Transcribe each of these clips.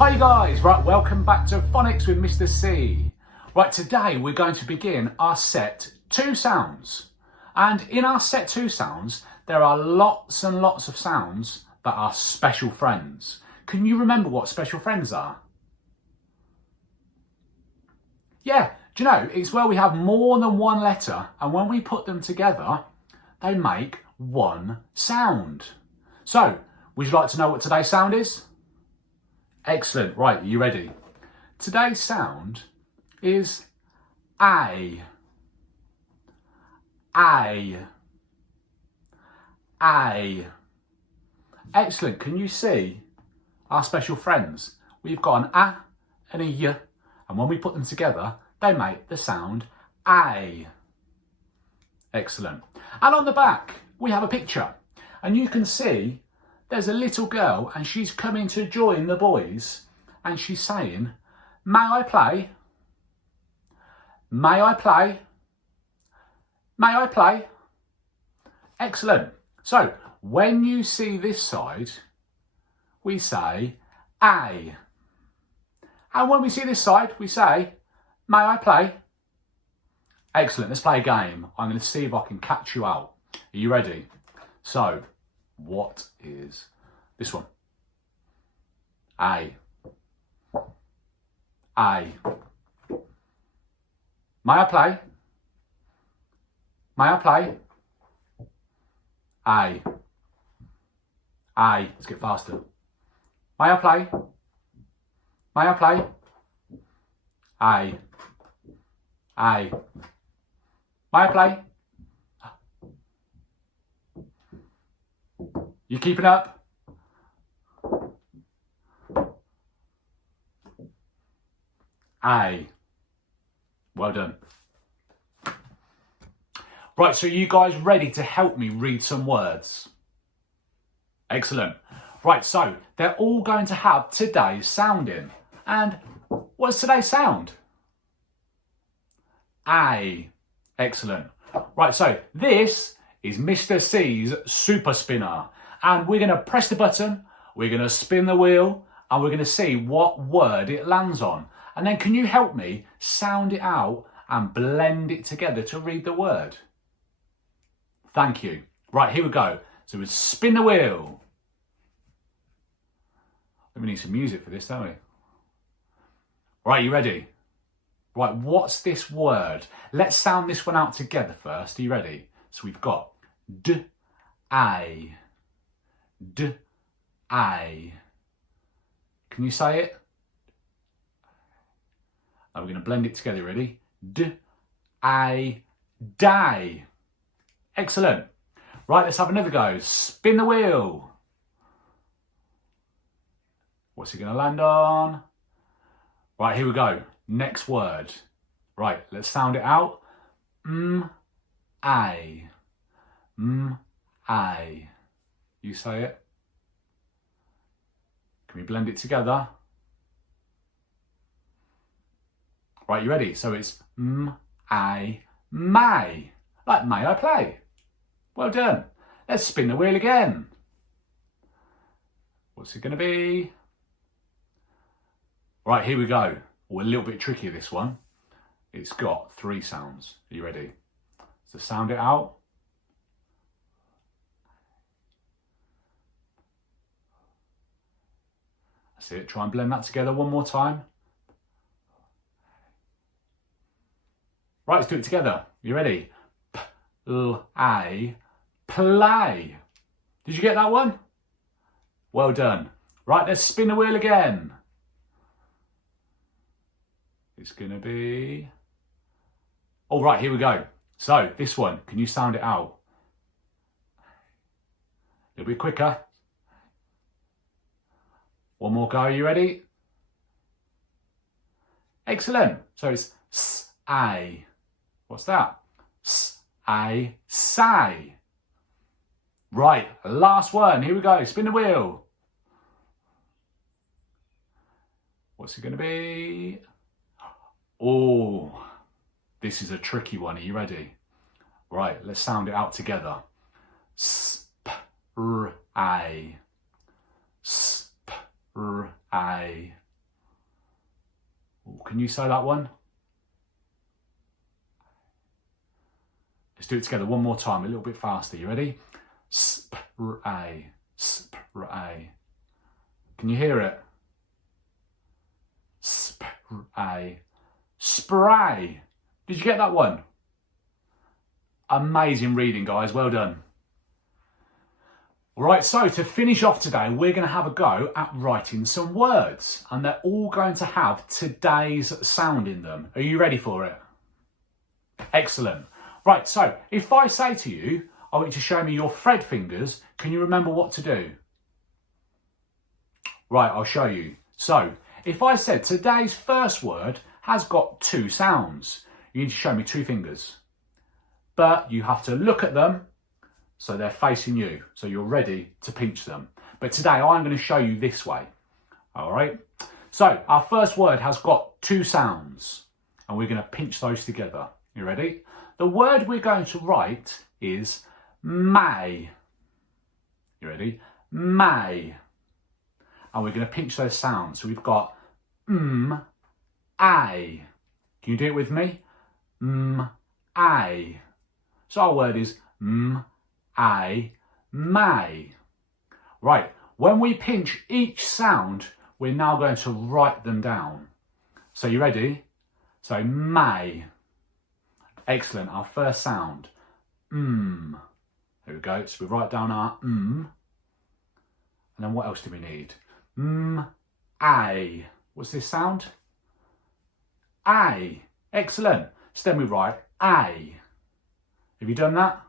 Hi guys, right, welcome back to Phonics with Mr. C. Right, today we're going to begin our set 2 sounds. And in our set 2 sounds, there are lots and lots of sounds that are special friends. Can you remember what special friends are? Yeah, do you know, it's where we have more than one letter, and when we put them together, they make one sound. So, would you like to know what today's sound is? Excellent. Right, are you ready? Today's sound is A. A. A. Excellent. Can you see our special friends? We've got an A and a Y, and when we put them together, they make the sound A. Excellent. And on the back, we have a picture, and you can see there's a little girl and she's coming to join the boys and she's saying, "May I play? May I play? May I play?" Excellent. So when you see this side, we say A. And when we see this side, we say, "May I play?" Excellent. Let's play a game. I'm going to see if I can catch you out. Are you ready? So, what is this one? A. A. May I play? May I play? A. A. Let's get faster. May I play? May I play? A. A. May I play? You keeping up? A. Well done. Right, so you guys ready to help me read some words? Excellent. Right, so they're all going to have today's sound in. And what's today's sound? A. Excellent. Right, so this is Mr. C's Super Spinner. And we're going to press the button, we're going to spin the wheel, and we're going to see what word it lands on. And then can you help me sound it out and blend it together to read the word? Thank you. Right, here we go. So we spin the wheel. We need some music for this, don't we? Right, you ready? Right, what's this word? Let's sound this one out together first. Are you ready? So we've got D, A. D, A. Can you say it? Now we're going to blend it together, ready? D, A, day. Excellent. Right, let's have another go. Spin the wheel. What's it going to land on? Right, here we go. Next word. Right, let's sound it out. A. A. You say it. Can we blend it together? Right, you ready? So it's A, may. Like, may I play? Well done. Let's spin the wheel again. What's it going to be? Right, here we go. Oh, a little bit trickier, this one. It's got 3 sounds. Are you ready? So sound it out. That's it. Try and blend that together one more time. Right, let's do it together. You ready? P-l-a, play. Did you get that one? Well done. Right, let's spin the wheel again. It's going to be... All right, here we go. So, this one, can you sound it out? little bit quicker. One more go, are you ready? Excellent. So it's s-a. What's that? S-a, say. Right, last one. Here we go. Spin the wheel. What's it going to be? Oh, this is a tricky one. Are you ready? Right, let's sound it out together. S-p-r-a. S-p-r-a. Can you say that one? Let's do it together one more time, a little bit faster. You ready? Spray, spray. Can you hear it? Spray, spray. Did you get that one? Amazing reading, guys. Well done. All right, so to finish off today, we're going to have a go at writing some words, and they're all going to have today's sound in them. Are you ready for it? Excellent. Right, so if I say to you, I want you to show me your Fred fingers, can you remember what to do? Right, I'll show you. So if I said today's first word has got two sounds, you need to show me two fingers. But you have to look at them so they're facing you, so you're ready to pinch them. But today I'm going to show you this way. All right. So our first word has got two sounds, and we're going to pinch those together. You ready? The word we're going to write is may. You ready? May. And we're going to pinch those sounds. So we've got a. Can you do it with me? A. So our word is a, may. Right, when we pinch each sound, we're now going to write them down. So you ready? So may. Excellent, our first sound. Here we go, so we write down our And then what else do we need? A. What's this sound? A. Excellent. So then we write A. Have you done that?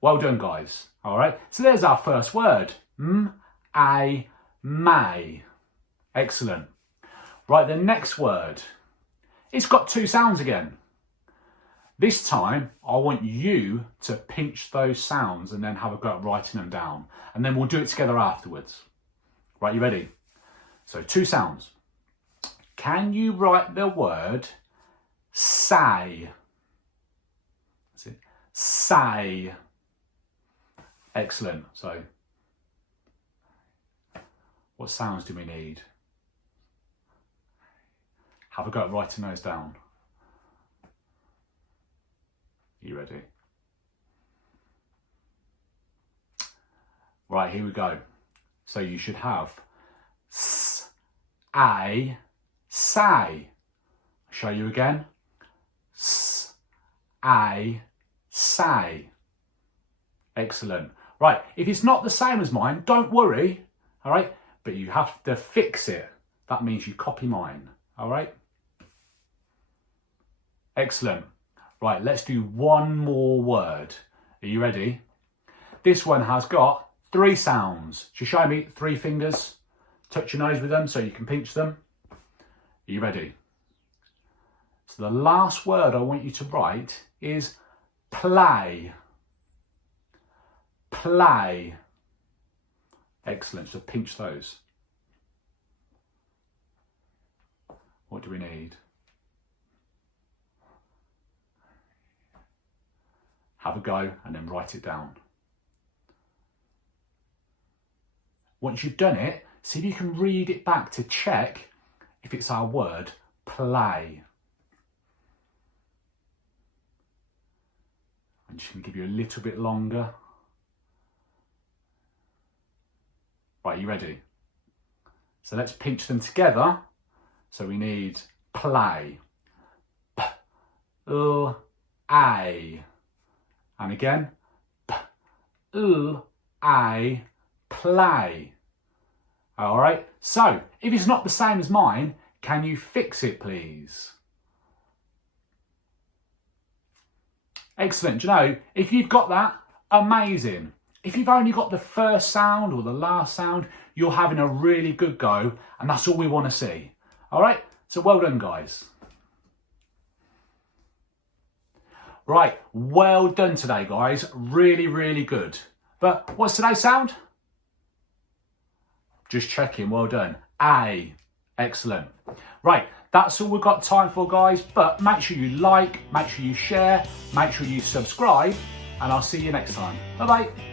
Well done, guys. All right, so there's our first word. A, may. Excellent. Right, the next word. It's got two sounds again. This time, I want you to pinch those sounds and then have a go at writing them down. And then we'll do it together afterwards. Right, you ready? So two sounds. Can you write the word say? That's it. Say. Excellent. So, what sounds do we need? Have a go at writing those down. You ready? Right, here we go. So you should have a, say. Show you again. A, say. Excellent. Right, if it's not the same as mine, don't worry, all right? But you have to fix it. That means you copy mine, all right? Excellent. Right, let's do one more word. Are you ready? This one has got three sounds. Should you show me three fingers? Touch your nose with them so you can pinch them. Are you ready? So the last word I want you to write is play. Play. Excellent, so pinch those. What do we need? Have a go and then write it down. Once you've done it, see if you can read it back to check if it's our word play. I'm just going to give you a little bit longer. Right, you ready? So let's pinch them together. So we need play. P-l-a. And again, p-l-a, play. All right, so if it's not the same as mine, can you fix it, please? Excellent. Do you know, if you've got that, amazing. If you've only got the first sound or the last sound, you're having a really good go, and that's all we want to see. All right, so well done, guys. Right, well done today, guys. Really, really good. But what's today's sound? Just checking, well done. A. Excellent. Right, that's all we've got time for, guys, but make sure you like, make sure you share, make sure you subscribe, and I'll see you next time. Bye-bye.